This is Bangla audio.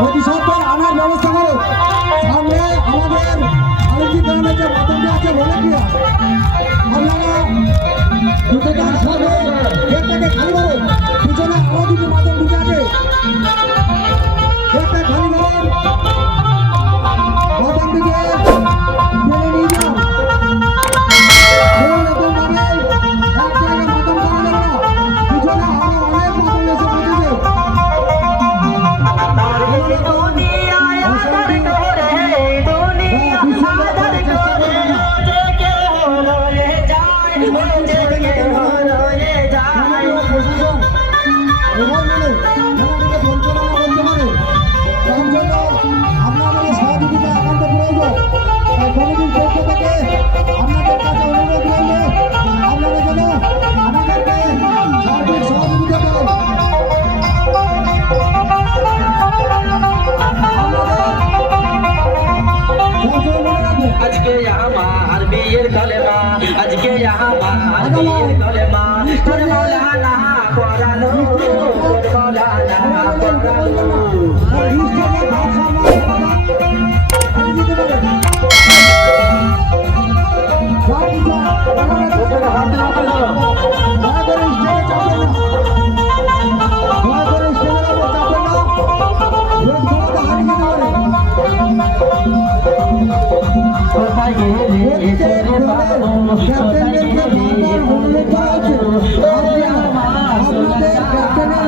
প্রতিশোধ আনার ব্যবস্থা করো। সামনে আমাদের আলোচিত গ্রামের যে মাতঙ্গ আছে ভলেন্টিয়ার, আপনারা দ্রুততার সঙ্গে গেটটাকে খালি করুন। পিছনে আরো দুটি মাতঙ্গ ঢুকে আছে, গেটটা খালি করুন। মাতঙ্গকে টেনে নিয়ে যান। এরকম ভাবে এক জায়গায় মাতঙ্গ করা যাবে না। পিছনে আরো অনেক মাতঙ্গ এসে পৌঁছেছে। আপনাদের সহযোগিতা একান্ত প্রয়োজন। কমিটির পক্ষ থেকে আপনাদের কাছে অনুরোধ রইল, আপনারা যেন আমাদেরকে সার্বিক সহযোগিতা করেন। আজকে আমার বিয়ের কলেমা, আজকে আমার বিয়ের কলেমা, তোর মৌলানা পড়ালো, তোর মৌলানা পড়ালো। কোথায় গেলে তোরে পাবো, কোথায় গেলে তোরে পাবো, আমার সোনার